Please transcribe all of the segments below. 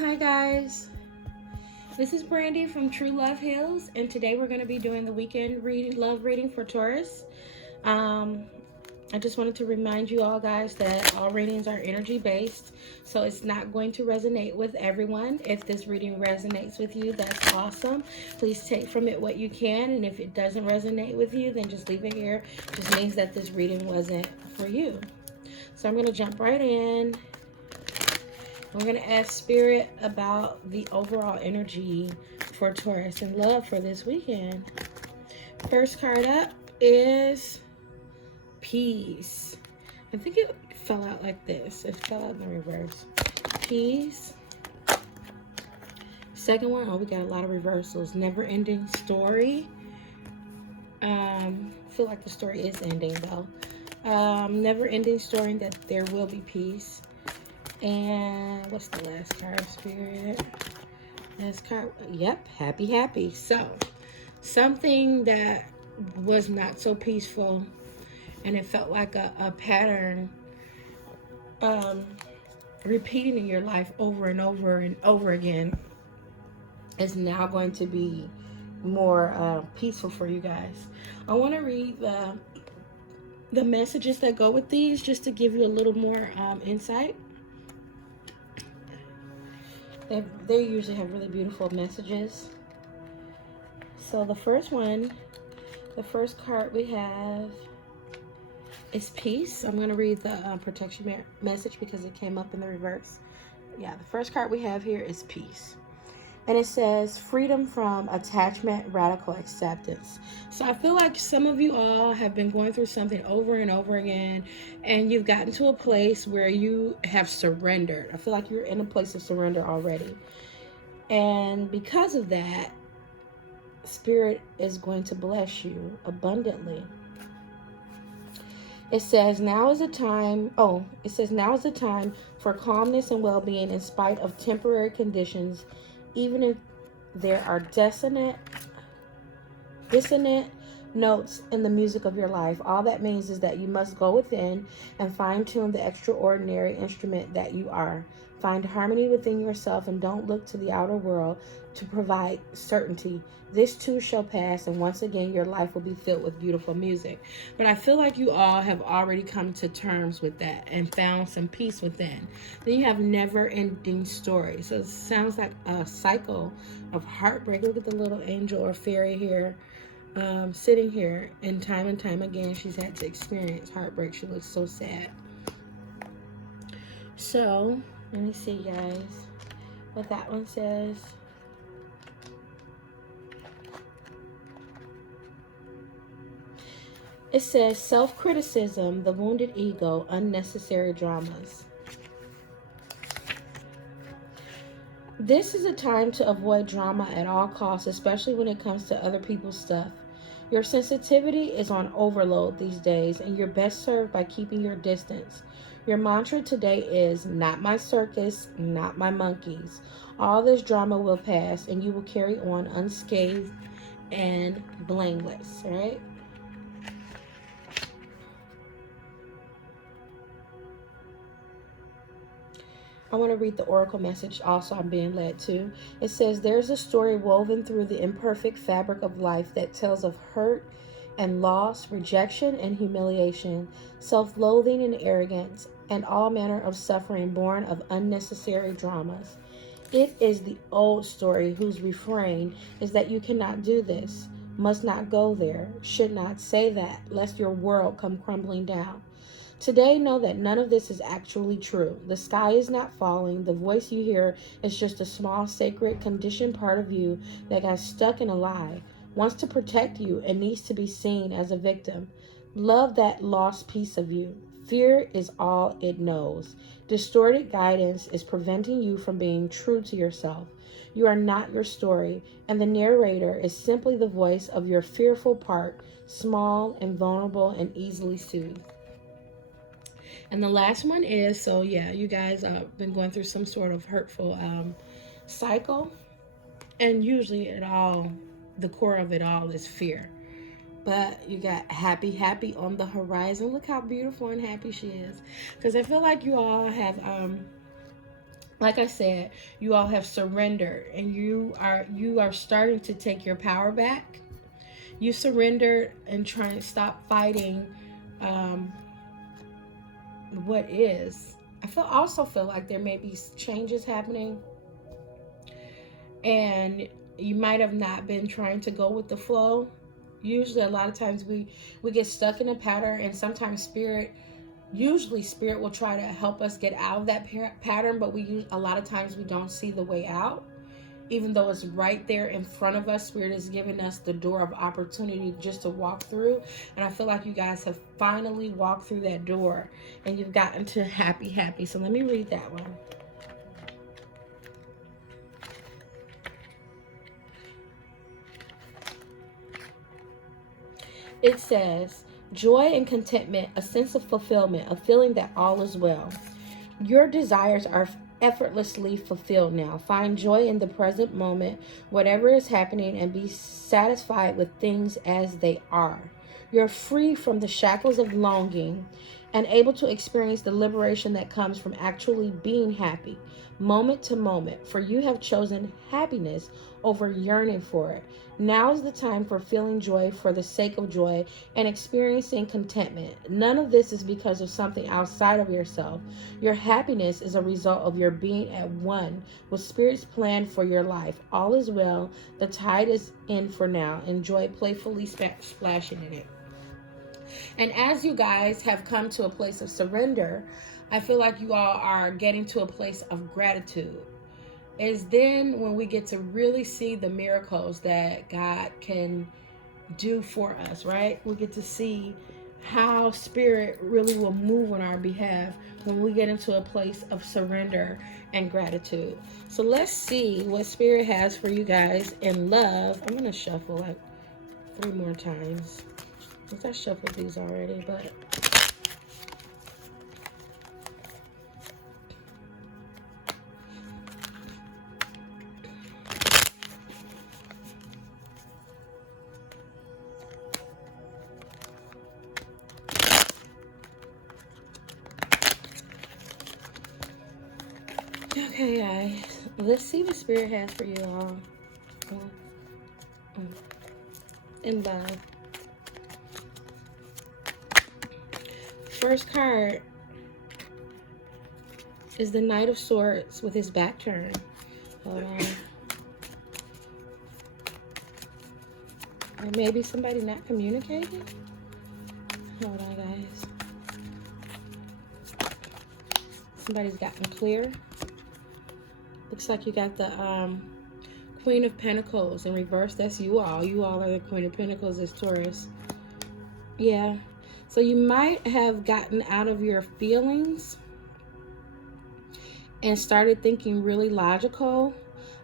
Hi guys, this is Brandy from True Love Hills, and today we're going to be doing the weekend love reading for Taurus. I just wanted to remind you all guys that all readings are energy based, so it's not going to resonate with everyone. If this reading resonates with you, that's awesome. Please take from it what you can, and if it doesn't resonate with you, then just leave it here. It just means that this reading wasn't for you. So I'm going to jump right in. We're going to ask Spirit about the overall energy for Taurus and love for this weekend. First card up is Peace. I think it fell out like this. It fell out in the reverse. Peace. Second one, oh, we got a lot of reversals. Never-ending story. I feel like the story is ending, though. Never-ending story that there will be peace. And what's the last card, Spirit? Last card, yep, happy. So, something that was not so peaceful and it felt like a pattern repeating in your life over and over again is now going to be more peaceful for you guys. I want to read the messages that go with these just to give you a little more insight. They usually have really beautiful messages. So the first card we have is peace. I'm going to read the protection message because it came up in the reverse. Yeah, the first card we have here is peace. And it says freedom from attachment, radical acceptance. So I feel like some of you all have been going through something over and over again, and you've gotten to a place where you have surrendered. I feel like you're in a place of surrender already. And because of that, Spirit is going to bless you abundantly. It says now is the time for calmness and well-being in spite of temporary conditions, even if there are dissonant notes in the music of your life. All that means is that you must go within and fine-tune the extraordinary instrument that you are. Find harmony within yourself and don't look to the outer world to provide certainty. This too shall pass, and once again your life will be filled with beautiful music. But I feel like you all have already come to terms with that and found some peace within. Then you have never-ending story. So it sounds like a cycle of heartbreak. Look at the little angel or fairy here. Sitting here, and time again she's had to experience heartbreak. She looks so sad. So let me see, guys, what that one says. It says self-criticism, the wounded ego, unnecessary dramas. This is a time to avoid drama at all costs, especially when it comes to other people's stuff. Your sensitivity is on overload these days, and you're best served by keeping your distance. Your mantra today is, not my circus, not my monkeys. All this drama will pass, and you will carry on unscathed and blameless, right? I want to read the oracle message also I'm being led to. It says, there's a story woven through the imperfect fabric of life that tells of hurt and loss, rejection and humiliation, self-loathing and arrogance, and all manner of suffering born of unnecessary dramas. It is the old story whose refrain is that you cannot do this, must not go there, should not say that, lest your world come crumbling down. Today, know that none of this is actually true. The sky is not falling. The voice you hear is just a small, sacred, conditioned part of you that got stuck in a lie, wants to protect you, and needs to be seen as a victim. Love that lost piece of you. Fear is all it knows. Distorted guidance is preventing you from being true to yourself. You are not your story, and the narrator is simply the voice of your fearful part, small and vulnerable and easily soothed. And the last one is, so yeah, you guys have been going through some sort of hurtful cycle. And usually the core of it all is fear. But you got happy on the horizon. Look how beautiful and happy she is. Because I feel like you all have like I said, you all have surrendered, and you are starting to take your power back. You surrendered and trying to stop fighting um, what is. Also feel like there may be changes happening, and you might have not been trying to go with the flow. Usually, a lot of times we get stuck in a pattern, and sometimes spirit will try to help us get out of that pattern, but a lot of times we don't see the way out, even though it's right there in front of us. Spirit is giving us the door of opportunity just to walk through. And I feel like you guys have finally walked through that door, and you've gotten to happy. So let me read that one. It says, joy and contentment, a sense of fulfillment, a feeling that all is well. Your desires are effortlessly fulfilled now. Find joy in the present moment, whatever is happening, and be satisfied with things as they are. You're free from the shackles of longing and able to experience the liberation that comes from actually being happy, moment to moment, for you have chosen happiness over yearning for it. Now is the time for feeling joy for the sake of joy and experiencing contentment. None of this is because of something outside of yourself. Your happiness is a result of your being at one with Spirit's plan for your life. All is well. The tide is in for now. Enjoy playfully splashing in it. And as you guys have come to a place of surrender, I feel like you all are getting to a place of gratitude. Is then when we get to really see the miracles that God can do for us, right? We get to see how Spirit really will move on our behalf when we get into a place of surrender and gratitude. So let's see what Spirit has for you guys in love. I'm going to shuffle like 3 more times. I shuffled these already, but okay, guys. Let's see what Spirit has for you all in love. First card is the Knight of Swords with his back turned. Hold on. Or maybe somebody not communicating. Hold on, guys. Somebody's gotten clear. Looks like you got the Queen of Pentacles in reverse. That's you all. You all are the Queen of Pentacles as Taurus. Yeah. So you might have gotten out of your feelings and started thinking really logical.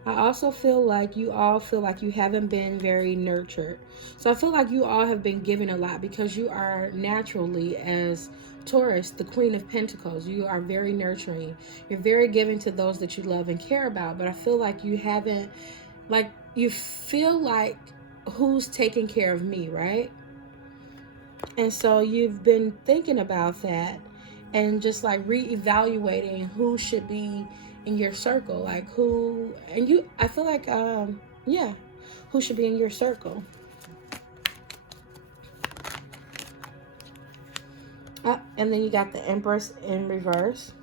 I also feel like you all feel like you haven't been very nurtured. So I feel like you all have been given a lot because you are naturally, as Taurus, the Queen of Pentacles. You are very nurturing. You're very giving to those that you love and care about. But I feel like you haven't, like, you feel like, who's taking care of me, right? And so you've been thinking about that and just like reevaluating who should be in your circle, like who, and you, I feel like, yeah, who should be in your circle. And then you got the Empress in reverse.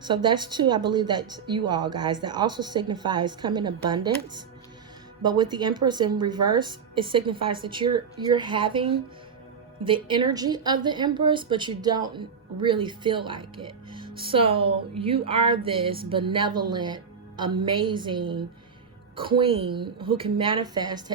So that's two, I believe that's you all, guys. That also signifies come in abundance. But with the Empress in reverse, it signifies that you're having the energy of the Empress, but you don't really feel like it. So you are this benevolent, amazing queen who can manifest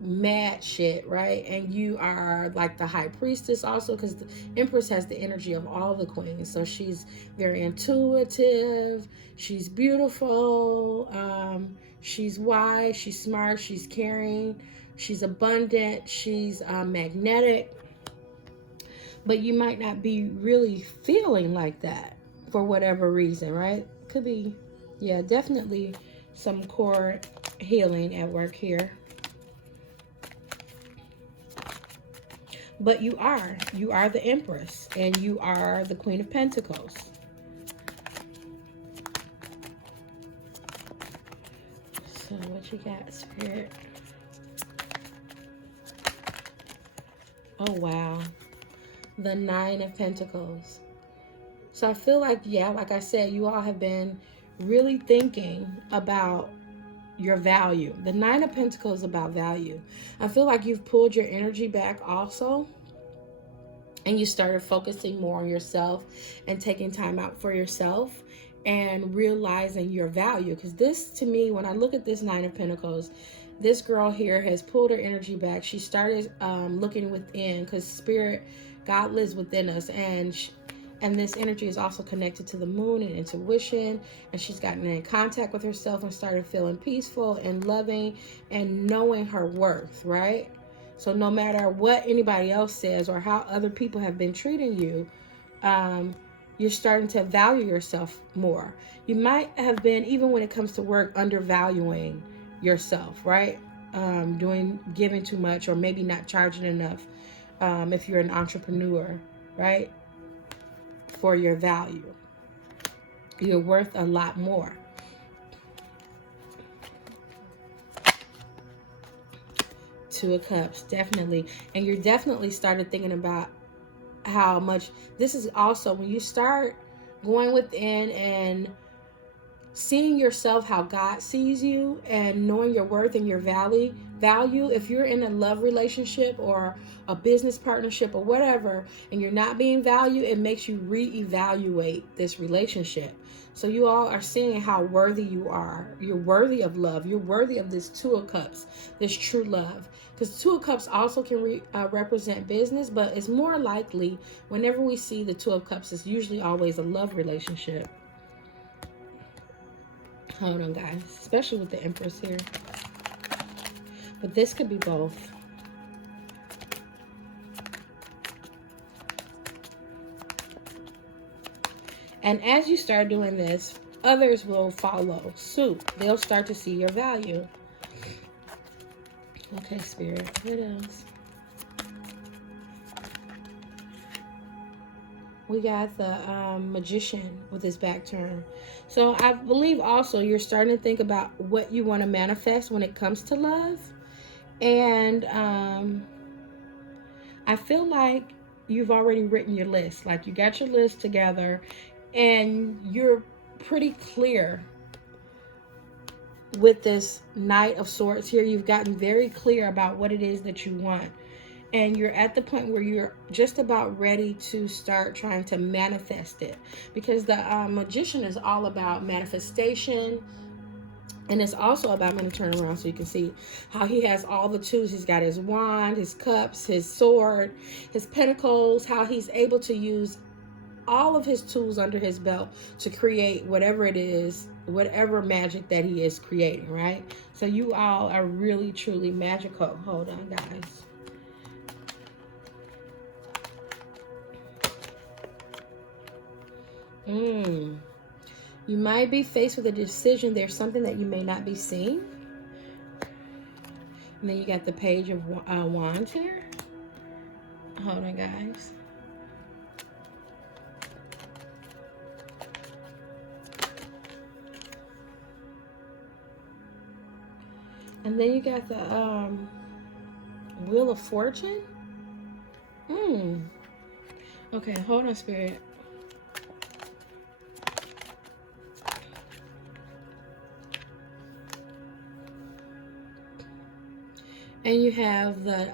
mad shit, right? And you are like the High Priestess also, because the Empress has the energy of all the queens. So she's very intuitive, she's beautiful, she's wise, she's smart, she's caring, she's abundant, she's magnetic. But you might not be really feeling like that for whatever reason, right? Could be, yeah, definitely some core healing at work here. But you are the Empress, and you are the Queen of Pentacles. So what you got, Spirit? Oh, wow. The Nine of Pentacles. So I feel like, yeah, like I said, you all have been really thinking about your value. The Nine of Pentacles is about value. I feel like you've pulled your energy back also, and you started focusing more on yourself and taking time out for yourself and realizing your value. Because this, to me, when I look at this Nine of Pentacles, this girl here has pulled her energy back. She started looking within, because Spirit, God lives within us, and this energy is also connected to the moon and intuition, and she's gotten in contact with herself and started feeling peaceful and loving and knowing her worth, right? So no matter what anybody else says or how other people have been treating you, you're starting to value yourself more. You might have been, even when it comes to work, undervaluing yourself, right? Giving too much, or maybe not charging enough, if you're an entrepreneur, right? For your value. You're worth a lot more. Two of Cups, definitely. And you're definitely started thinking about how much this is also when you start going within and seeing yourself how God sees you and knowing your worth and your value. If you're in a love relationship or a business partnership or whatever, and you're not being valued, it makes you reevaluate this relationship. So you all are seeing how worthy you are. You're worthy of love. You're worthy of this Two of Cups, this true love. Because Two of Cups also can represent business, but it's more likely whenever we see the Two of Cups, it's usually always a love relationship. Hold on, guys, especially with the Empress here. But this could be both. And as you start doing this, others will follow suit. They'll start to see your value. Okay, Spirit, what else? We got the Magician with his back turned. So I believe also you're starting to think about what you want to manifest when it comes to love. And I feel like you've already written your list. Like you got your list together and you're pretty clear with this Knight of Swords here. You've gotten very clear about what it is that you want. And you're at the point where you're just about ready to start trying to manifest it. Because the Magician is all about manifestation. And it's also about, I'm going to turn around so you can see how he has all the tools. He's got his wand, his cups, his sword, his pentacles, how he's able to use all of his tools under his belt to create whatever it is, whatever magic that he is creating, right? So you all are really, truly magical. Hold on, guys. You might be faced with a decision. There's something that you may not be seeing. And then you got the Page of Wands here. Hold on, guys. And then you got the Wheel of Fortune. Okay, hold on, Spirit. And you have the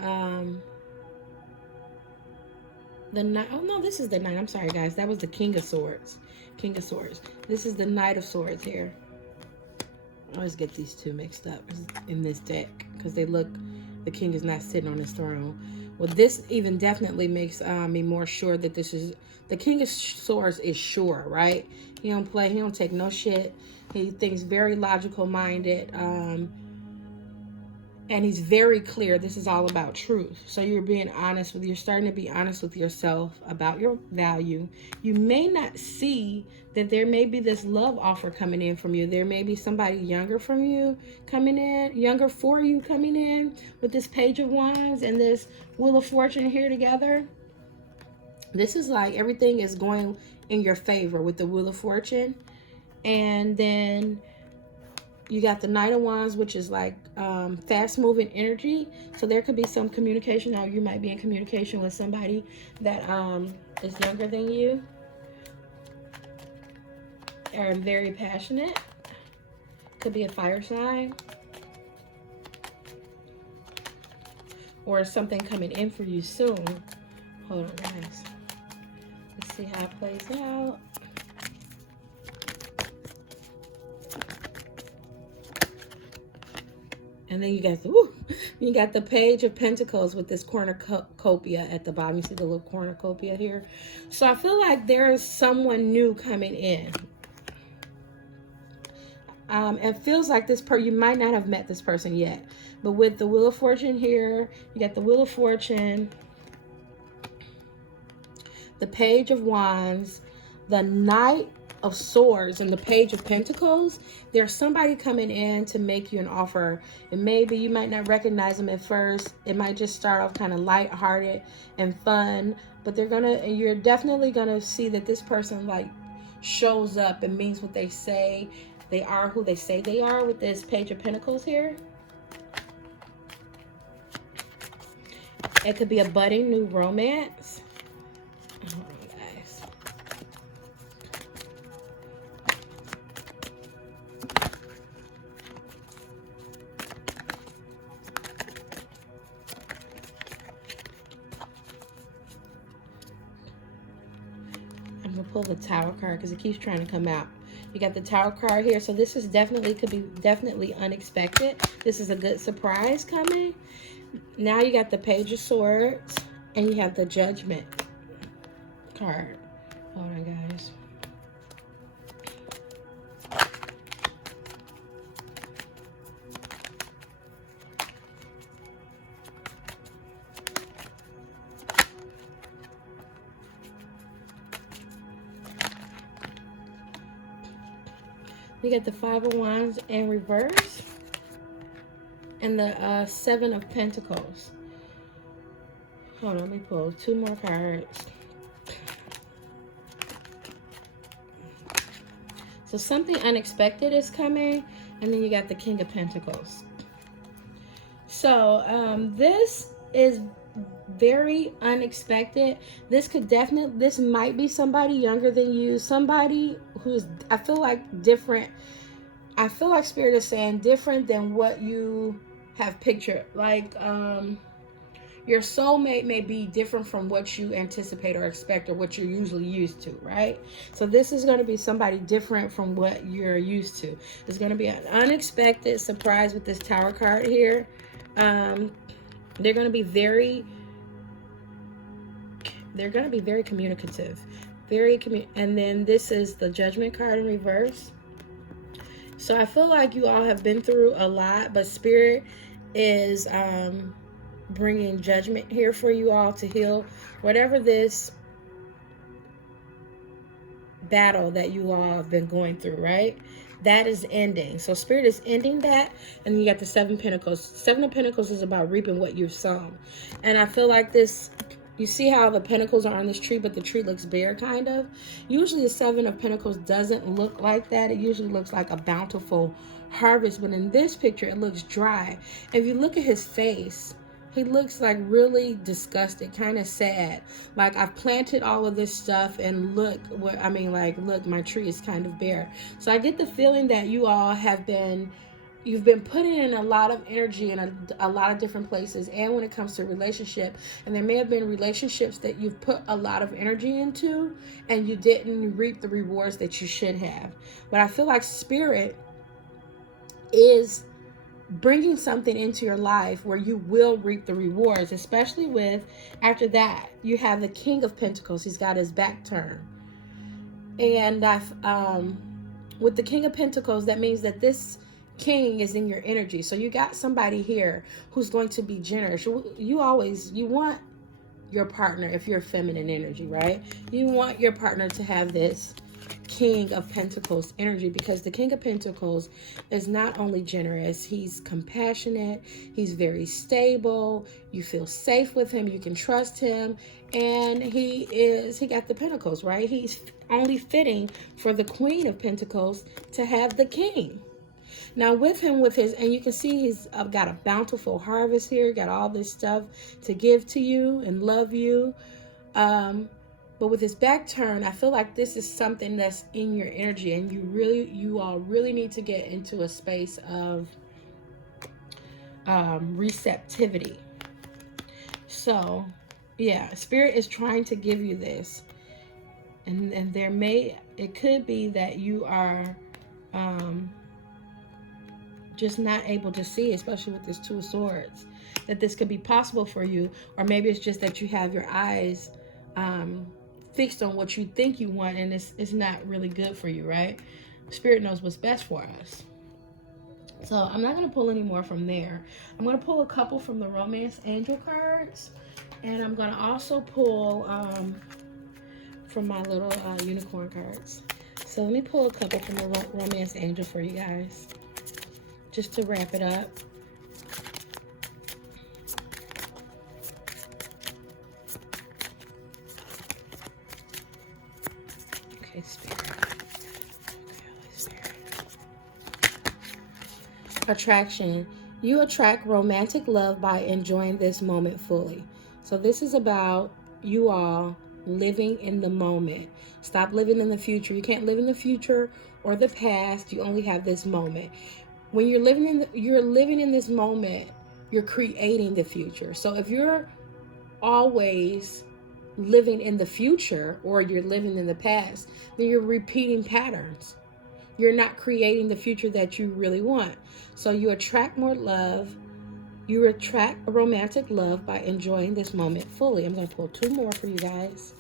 Knight. Oh no, this is the Knight. I'm sorry, guys. That was the King of Swords. King of Swords. This is the Knight of Swords here. I always get these two mixed up in this deck because they look. The King is not sitting on his throne. Well, this even definitely makes me more sure that this is the King of Swords is sure, right? He don't play. He don't take no shit. He thinks very logical minded. And he's very clear. This is all about truth. So you're starting to be honest with yourself about your value. You may not see that there may be this love offer coming in from you. There may be somebody younger for you coming in with this Page of Wands and this Wheel of Fortune here together. This is like everything is going in your favor with the Wheel of Fortune. And then You got the Knight of Wands, which is like fast-moving energy. So there could be some communication. Now you might be in communication with somebody that is younger than you, are very passionate. Could be a fire sign. Or something coming in for you soon. Hold on, guys. Let's see how it plays out. And then you got the Page of Pentacles with this cornucopia at the bottom. You see the little cornucopia here? So I feel like there is someone new coming in. It feels like you might not have met this person yet. But with the Wheel of Fortune here, you got the Wheel of Fortune, the Page of Wands, the Knight of Swords, and the Page of Pentacles. There's somebody coming in to make you an offer, and maybe you might not recognize them at first. It might just start off kind of lighthearted and fun, but you're definitely gonna see that this person like shows up and means what they say. They are who they say they are with this Page of Pentacles here. It could be a budding new romance. I'm gonna pull the Tower card because it keeps trying to come out. You got the Tower card here, so this is could be definitely unexpected. This is a good surprise coming. Now you got the Page of Swords, and you have the Judgment card. Hold on, guys. We got the Five of Wands in reverse, and the Seven of Pentacles. Hold on, let me pull 2 more cards. So something unexpected is coming, and then you got the King of Pentacles. So this is very unexpected. This might be somebody younger than you, somebody who's, I feel like different. I feel like Spirit is saying different than what you have pictured. Like your soulmate may be different from what you anticipate or expect or what you're usually used to, right? So this is going to be somebody different from what you're used to. It's going to be an unexpected surprise with this Tower card here. They're going to be very communicative, and then this is the Judgment card in reverse. So I feel like you all have been through a lot, but Spirit is bringing judgment here for you all to heal whatever this battle that you all have been going through, right? That is ending. So Spirit is ending that. And you got the Seven of Pentacles. Seven of Pentacles is about reaping what you've sown. And I feel like this, you see how the pentacles are on this tree, but the tree looks bare, kind of. Usually the Seven of Pentacles doesn't look like that. It usually looks like a bountiful harvest. But in this picture, it looks dry. If you look at his face, he looks like really disgusted, kind of sad. Like, I've planted all of this stuff and look, look, my tree is kind of bare. So I get the feeling that you all you've been putting in a lot of energy in a lot of different places, and when it comes to relationship, and there may have been relationships that you've put a lot of energy into and you didn't reap the rewards that you should have. But I feel like Spirit is bringing something into your life where you will reap the rewards, especially with, after that, you have the King of Pentacles. He's got his back turned. And with the King of Pentacles, that means that this king is in your energy. So you got somebody here who's going to be generous. You want your partner, if you're feminine energy, right? You want your partner to have this King of Pentacles energy, because the King of Pentacles is not only generous, he's compassionate, he's very stable, you feel safe with him, you can trust him, and he got the Pentacles, right? He's only fitting for the Queen of Pentacles to have the King. Now with him, with his, and you can see he's got a bountiful harvest here, got all this stuff to give to you and love you. But with his back turned, I feel like this is something that's in your energy, and you all really need to get into a space of receptivity. So, yeah, Spirit is trying to give you this, and it could be that you are just not able to see, especially with this Two of Swords, that this could be possible for you, or maybe it's just that you have your eyes fixed on what you think you want, and it's not really good for you, right? Spirit knows what's best for us. So I'm not going to pull any more from there. I'm going to pull a couple from the Romance Angel cards, and I'm going to also pull from my little unicorn cards. So let me pull a couple from the Romance Angel for you guys, just to wrap it up. Okay, Spirit. Attraction. You attract romantic love by enjoying this moment fully. So this is about you all living in the moment. Stop living in the future. You can't live in the future or the past. You only have this moment. When you're living in this moment, you're creating the future. So if you're always living in the future or you're living in the past, then you're repeating patterns. You're not creating the future that you really want. So you attract more love. You attract romantic love by enjoying this moment fully. I'm going to pull two more for you guys.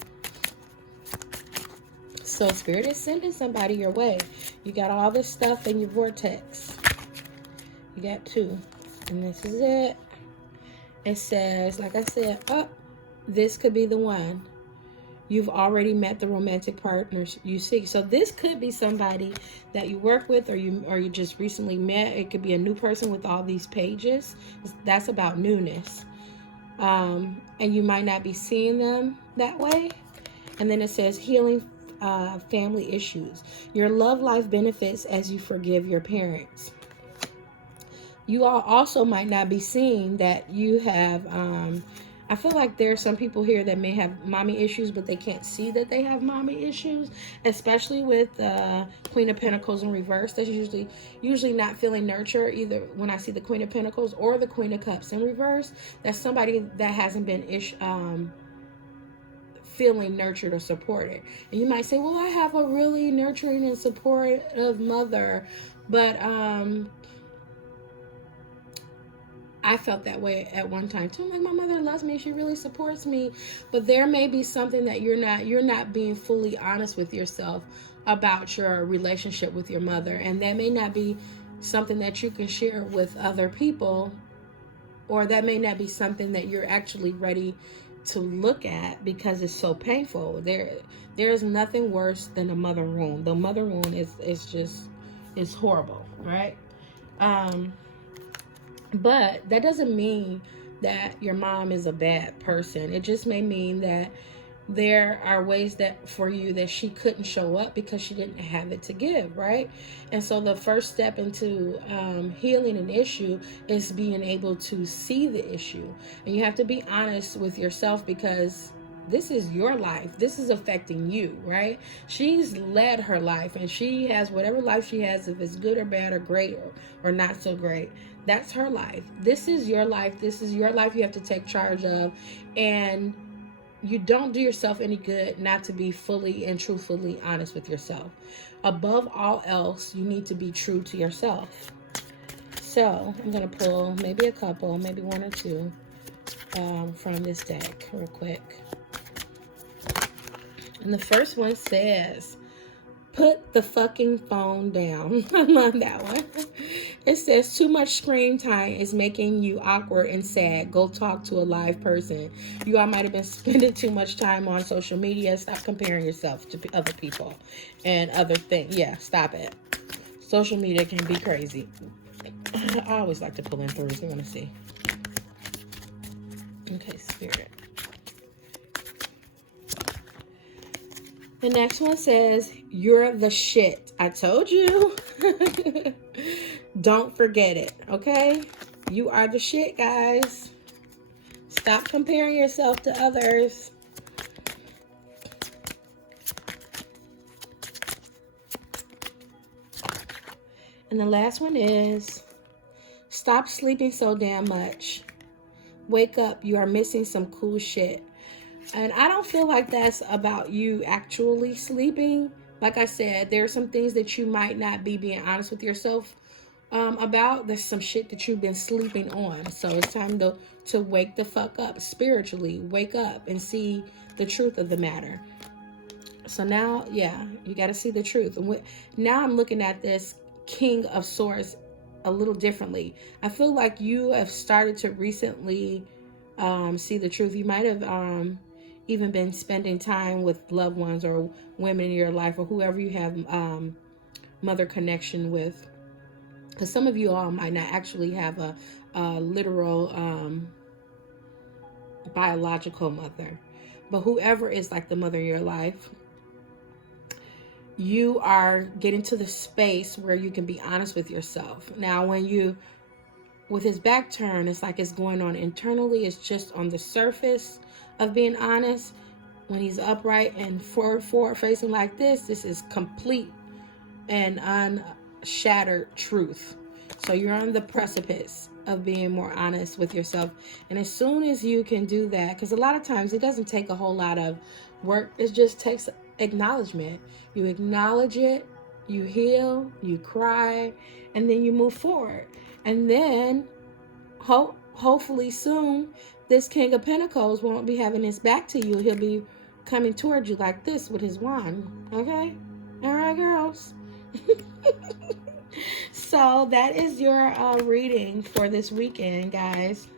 So Spirit is sending somebody your way. You got all this stuff in your vortex. You got two. And this is it. It says, like I said, this could be the one. You've already met the romantic partners you seek. So this could be somebody that you work with, or you just recently met. It could be a new person with all these pages. That's about newness. And you might not be seeing them that way. And then it says healing family issues. Your love life benefits as you forgive your parents. You all also might not be seeing that you have I feel like there are some people here that may have mommy issues, but they can't see that they have mommy issues, especially with Queen of Pentacles in reverse. That's usually not feeling nurtured, either when I see the Queen of Pentacles or the Queen of Cups in reverse. That's somebody that hasn't been feeling nurtured or supported. And you might say, well, I have a really nurturing and supportive mother, but I felt that way at one time too. I'm like, my mother loves me. She really supports me. But there may be something that you're not being fully honest with yourself about your relationship with your mother. And that may not be something that you can share with other people, or that may not be something that you're actually ready to look at because it's so painful. There's nothing worse than a mother wound. The mother wound is horrible, right? But that doesn't mean that your mom is a bad person. It just may mean that there are ways that for you that she couldn't show up because she didn't have it to give, right? And so the first step into healing an issue is being able to see the issue. And you have to be honest with yourself, because this is your life. This is affecting you, right? She's led her life, and she has whatever life she has, if it's good or bad or great or not so great. That's her life. This is your life. This is your life you have to take charge of. And you don't do yourself any good not to be fully and truthfully honest with yourself. Above all else, you need to be true to yourself. So I'm going to pull maybe a couple, maybe one or two from this deck real quick. And the first one says, put the fucking phone down. I love that one. It says, too much screen time is making you awkward and sad. Go talk to a live person. You all might have been spending too much time on social media. Stop comparing yourself to other people and other things. Yeah, stop it. Social media can be crazy. I always like to pull in threes. I want to see. Okay, Spirit. The next one says, you're the shit. I told you. Don't forget it, okay? You are the shit, guys. Stop comparing yourself to others. And the last one is, stop sleeping so damn much. Wake up. You are missing some cool shit. And I don't feel like that's about you actually sleeping. Like I said, there are some things that you might not be being honest with yourself about. There's some shit that you've been sleeping on. So it's time to wake the fuck up spiritually. Wake up and see the truth of the matter. So now, yeah, you got to see the truth. Now I'm looking at this King of Swords a little differently. I feel like you have started to recently see the truth. You might have even been spending time with loved ones or women in your life or whoever you have mother connection with. Because some of you all might not actually have a literal biological mother. But whoever is like the mother in your life, you are getting to the space where you can be honest with yourself. Now, when you, with his back turned, it's like it's going on internally. It's just on the surface of being honest. When he's upright and forward facing like this is complete and unshattered truth. So you're on the precipice of being more honest with yourself. And as soon as you can do that, because a lot of times it doesn't take a whole lot of work, it just takes acknowledgement. You acknowledge it, you heal, you cry, and then you move forward. And then hopefully soon this King of Pentacles won't be having his back to you. He'll be coming towards you like this with his wand. Okay? All right, girls. So that is your reading for this weekend, guys.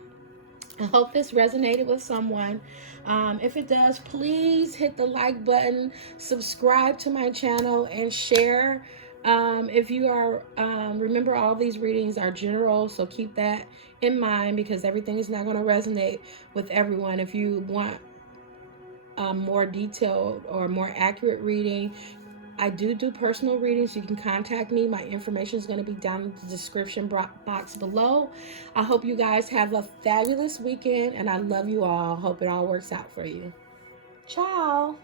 I hope this resonated with someone. If it does, please hit the like button, subscribe to my channel, and share. If you are, remember, all these readings are general, so keep that in mind because everything is not going to resonate with everyone. If you want a more detailed or more accurate reading, I do personal readings. You can contact me. My information is going to be down in the description box below. I hope you guys have a fabulous weekend, and I love you all. Hope it all works out for you. Ciao.